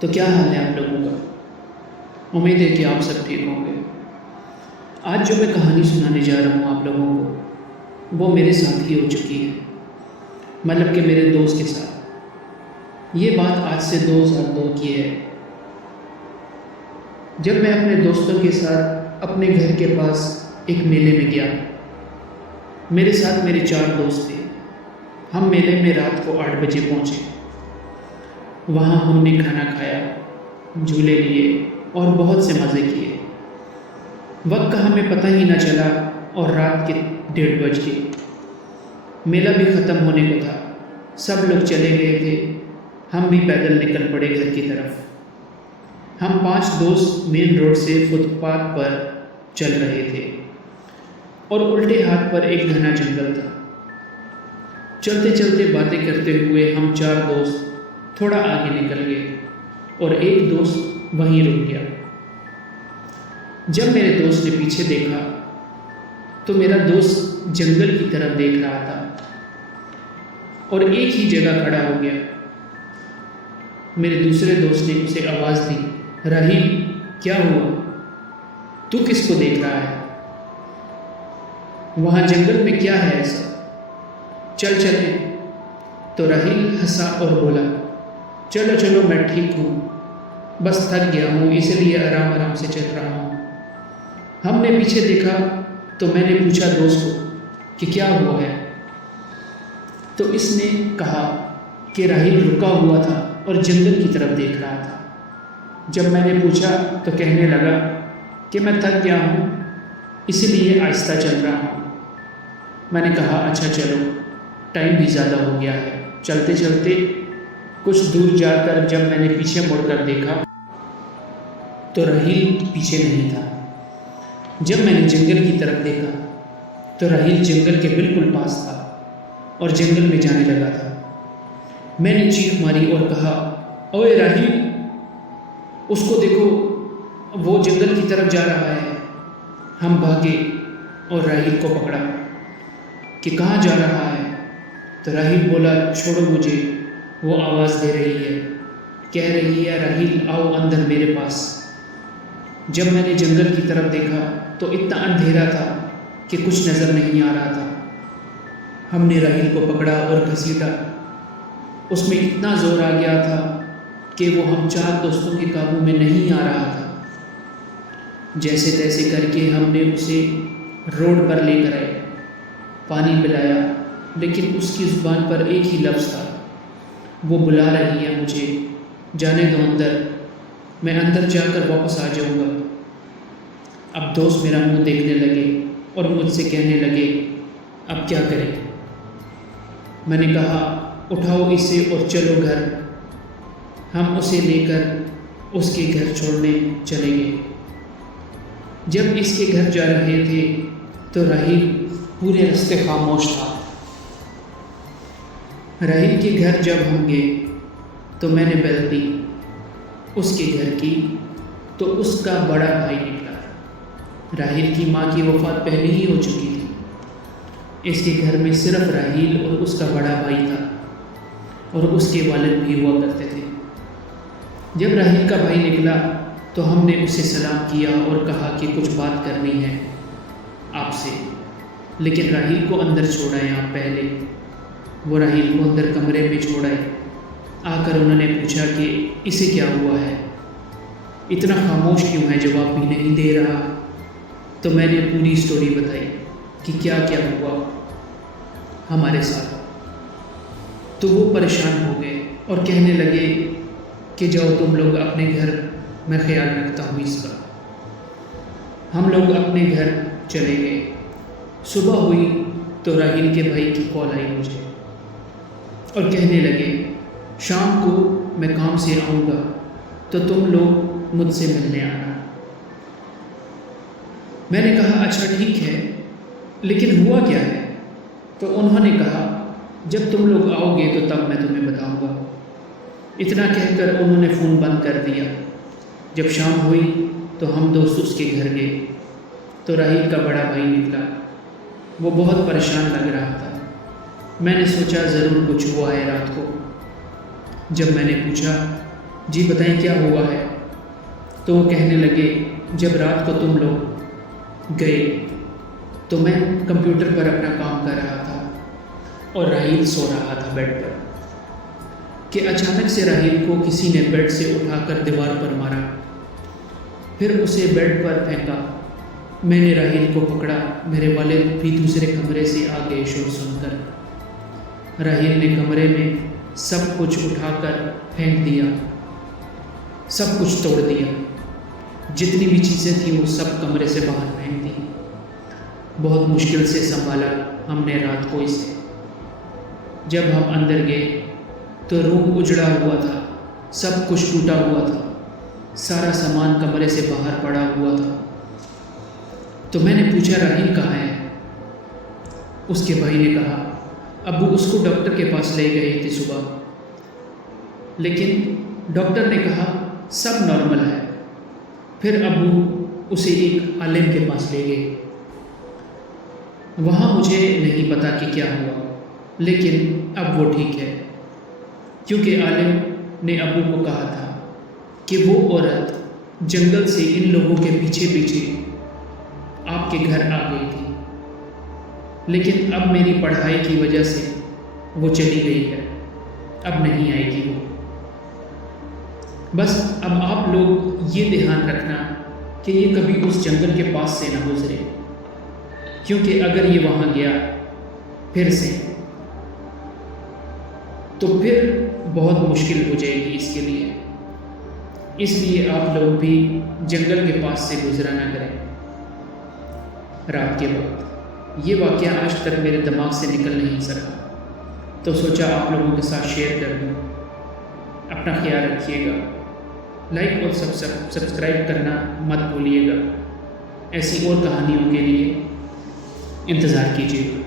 तो क्या हाल है आप लोगों का। उम्मीद है कि आप सब ठीक होंगे। आज जो मैं कहानी सुनाने जा रहा हूँ आप लोगों को, वो मेरे साथ ही हो चुकी है, मतलब कि मेरे दोस्त के साथ। ये बात आज से 2002 की है, जब मैं अपने दोस्तों के साथ अपने घर के पास एक मेले में गया। मेरे साथ मेरे 4 दोस्त थे। हम मेले में रात को 8 बजे पहुँचे। वहाँ हमने खाना खाया, झूले लिए और बहुत से मज़े किए। वक्त का हमें पता ही ना चला और रात के 1:30 बज गए। मेला भी ख़त्म होने को था, सब लोग चले गए थे। हम भी पैदल निकल पड़े घर की तरफ। हम 5 दोस्त मेन रोड से फुटपाथ पर चल रहे थे और उल्टे हाथ पर एक घना जंगल था। चलते चलते बातें करते हुए हम 4 दोस्त थोड़ा आगे निकल गए और एक दोस्त वहीं रुक गया। जब मेरे दोस्त ने पीछे देखा तो मेरा दोस्त जंगल की तरफ देख रहा था और एक ही जगह खड़ा हो गया। मेरे दूसरे दोस्त ने उसे आवाज़ दी, राहील क्या हुआ, तू किसको देख रहा है, वहाँ जंगल में क्या है ऐसा, चल चले। तो राहील हंसा और बोला, चलो चलो मैं ठीक हूँ, बस थक गया हूँ इसलिए आराम आराम से चल रहा हूँ। हमने पीछे देखा तो मैंने पूछा दोस्त को कि क्या हुआ है, तो इसने कहा कि राहील रुका हुआ था और जंगल की तरफ देख रहा था। जब मैंने पूछा तो कहने लगा कि मैं थक गया हूँ इसलिए आहिस्ता चल रहा हूँ। मैंने कहा अच्छा चलो, टाइम भी ज़्यादा हो गया है। चलते चलते कुछ दूर जाकर जब मैंने पीछे मुड़कर देखा तो राहील पीछे नहीं था। जब मैंने जंगल की तरफ देखा तो राहील जंगल के बिल्कुल पास था और जंगल में जाने लगा था। मैंने चीख मारी और कहा, ओए राहील, उसको देखो, वो जंगल की तरफ जा रहा है। हम भागे और राहील को पकड़ा कि कहाँ जा रहा है। तो राहील बोला, छोड़ो मुझे, वो आवाज़ दे रही है, कह रही है राहील आओ अंदर मेरे पास। जब मैंने जंगल की तरफ देखा तो इतना अंधेरा था कि कुछ नज़र नहीं आ रहा था। हमने राहील को पकड़ा और घसीटा। उसमें इतना ज़ोर आ गया था कि वो हम 4 दोस्तों के काबू में नहीं आ रहा था। जैसे तैसे करके हमने उसे रोड पर लेकर आए, पानी पिलाया, लेकिन उसकी ज़ुबान पर एक ही लफ्ज़ था, वो बुला रही है मुझे, जाने दो अंदर, मैं अंदर जाकर वापस आ जाऊँगा। अब दोस्त मेरा मुंह देखने लगे और मुझसे कहने लगे, अब क्या करें। मैंने कहा, उठाओ इसे और चलो घर। हम उसे लेकर उसके घर छोड़ने चले गए। जब इसके घर जा रहे थे तो राहील पूरे रास्ते खामोश था। राहील के घर जब हम गए तो मैंने बेल दी उसके घर की, तो उसका बड़ा भाई निकला। राहील की माँ की वफ़ात पहले ही हो चुकी थी। इसके घर में सिर्फ राहील और उसका बड़ा भाई था और उसके वालिद भी हुआ करते थे। जब राहील का भाई निकला तो हमने उसे सलाम किया और कहा कि कुछ बात करनी है आपसे, लेकिन राहील को अंदर छोड़ाएं आप पहले। वो राहील को अंदर कमरे में छोड़ाए। आकर उन्होंने पूछा कि इसे क्या हुआ है, इतना खामोश क्यों है, जवाब भी नहीं दे रहा। तो मैंने पूरी स्टोरी बताई कि क्या क्या हुआ हमारे साथ। तो वो परेशान हो गए और कहने लगे कि जाओ तुम लोग अपने घर, मैं ख्याल रखता हूँ इसका। हम लोग अपने घर चले गए। सुबह हुई तो राहील के भाई की कॉल आई मुझे और कहने लगे, शाम को मैं काम से आऊँगा तो तुम लोग मुझसे मिलने आना। मैंने कहा अच्छा ठीक है, लेकिन हुआ क्या है। तो उन्होंने कहा, जब तुम लोग आओगे तो तब मैं तुम्हें बताऊँगा। इतना कहकर उन्होंने फ़ोन बंद कर दिया। जब शाम हुई तो हम दोस्त उसके घर गए तो राहील का बड़ा भाई निकला। वो बहुत परेशान लग रहा था। मैंने सोचा ज़रूर कुछ हुआ है रात को। जब मैंने पूछा जी बताएं क्या हुआ है। तो वो कहने लगे, जब रात को तुम लोग गए तो मैं कंप्यूटर पर अपना काम कर रहा था और राहील सो रहा था बेड पर, कि अचानक से राहील को किसी ने बेड से उठाकर दीवार पर मारा, फिर उसे बेड पर फेंका। मैंने राहील को पकड़ा, मेरे वालिद भी दूसरे कमरे से आ गए शोर सुनकर। राहील ने कमरे में सब कुछ उठाकर फेंक दिया, सब कुछ तोड़ दिया, जितनी भी चीज़ें थी वो सब कमरे से बाहर फेंक दी। बहुत मुश्किल से संभाला हमने रात को इसे। जब हम अंदर गए तो रूम उजड़ा हुआ था, सब कुछ टूटा हुआ था, सारा सामान कमरे से बाहर पड़ा हुआ था। तो मैंने पूछा, राहील कहाँ है? उसके भाई ने कहा, अब्बू उसको डॉक्टर के पास ले गए थे सुबह, लेकिन डॉक्टर ने कहा सब नॉर्मल है। फिर अब्बू उसे एक आलिम के पास ले गए। वहाँ मुझे नहीं पता कि क्या हुआ, लेकिन अब वो ठीक है, क्योंकि आलिम ने अब्बू को कहा था कि वो औरत जंगल से इन लोगों के पीछे पीछे आपके घर आ गई थी, लेकिन अब मेरी पढ़ाई की वजह से वो चली गई है, अब नहीं आएगी वो। बस अब आप लोग ये ध्यान रखना कि ये कभी उस जंगल के पास से ना गुजरे, क्योंकि अगर ये वहाँ गया फिर से तो फिर बहुत मुश्किल हो जाएगी इसके लिए। इसलिए आप लोग भी जंगल के पास से गुजरा ना करें रात के वक्त। ये वाक़या आज तक मेरे दिमाग से निकल नहीं सका, तो सोचा आप लोगों के साथ शेयर कर दूँ। अपना ख्याल रखिएगा, लाइक और सब्सक्राइब करना मत भूलिएगा। ऐसी और कहानियों के लिए इंतज़ार कीजिएगा।